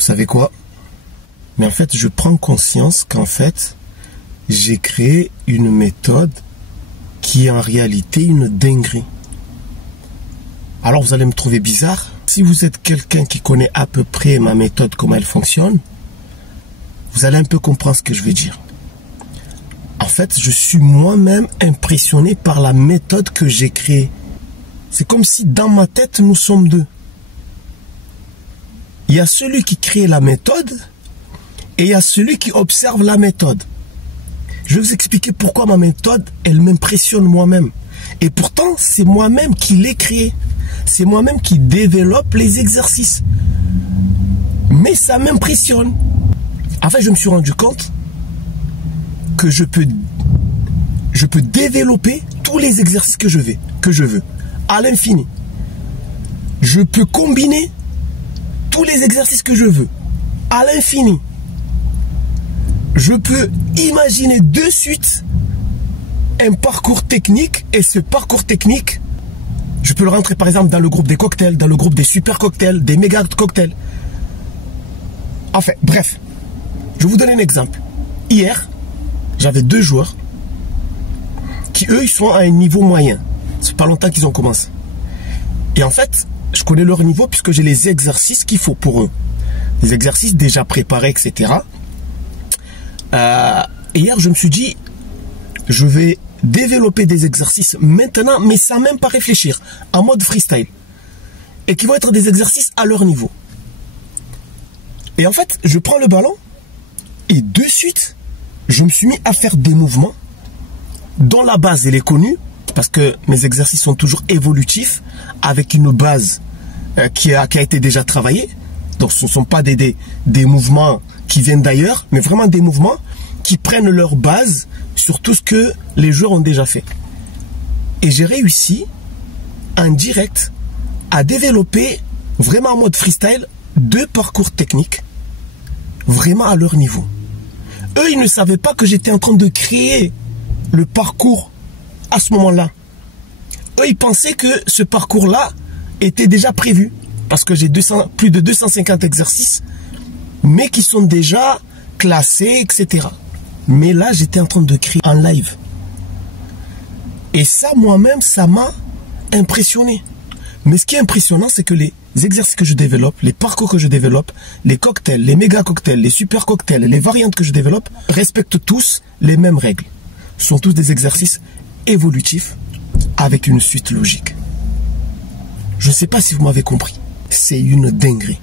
Vous savez quoi? Mais en fait, je prends conscience qu'en fait, j'ai créé une méthode qui est en réalité une dinguerie. Alors vous allez me trouver bizarre. Si vous êtes quelqu'un qui connaît à peu près ma méthode, comment elle fonctionne, vous allez un peu comprendre ce que je vais dire. En fait, je suis moi-même impressionné par la méthode que j'ai créée. C'est comme si dans ma tête, nous sommes deux. Il y a celui qui crée la méthode et il y a celui qui observe la méthode. Je vais vous expliquer pourquoi ma méthode, elle m'impressionne moi-même. Et pourtant, c'est moi-même qui l'ai créée. C'est moi-même qui développe les exercices. Mais ça m'impressionne. En fait, je me suis rendu compte que je peux développer tous les exercices que je veux, à l'infini. Je peux combiner tous les exercices que je veux, à l'infini. Je peux imaginer de suite un parcours technique, et ce parcours technique, je peux le rentrer par exemple dans le groupe des cocktails, dans le groupe des super cocktails, des méga cocktails. Enfin, bref, je vais vous donner un exemple. Hier, j'avais 2 joueurs qui, eux, ils sont à un niveau moyen. C'est pas longtemps qu'ils ont commencé. Et en fait, je connais leur niveau puisque j'ai les exercices qu'il faut pour eux. Les exercices déjà préparés, etc. Et hier, je me suis dit, je vais développer des exercices maintenant, mais sans même pas réfléchir, en mode freestyle. Et qui vont être des exercices à leur niveau. Et en fait, je prends le ballon et de suite, je me suis mis à faire des mouvements dont la base, elle est connue, parce que mes exercices sont toujours évolutifs, avec une base qui a été déjà travaillée. Donc ce ne sont pas des mouvements qui viennent d'ailleurs, mais vraiment des mouvements qui prennent leur base sur tout ce que les joueurs ont déjà fait. Et j'ai réussi, en direct, à développer, vraiment en mode freestyle, 2 parcours techniques, vraiment à leur niveau. Eux, ils ne savaient pas que j'étais en train de créer le parcours à ce moment-là. Eux, ils pensaient que ce parcours-là était déjà prévu. Parce que j'ai plus de 250 exercices, mais qui sont déjà classés, etc. Mais là, j'étais en train de créer en live. Et ça, moi-même, ça m'a impressionné. Mais ce qui est impressionnant, c'est que les exercices que je développe, les parcours que je développe, les cocktails, les méga cocktails, les super cocktails, les variantes que je développe, respectent tous les mêmes règles. Ce sont tous des exercices évolutifs avec une suite logique. Je ne sais pas si vous m'avez compris. C'est une dinguerie.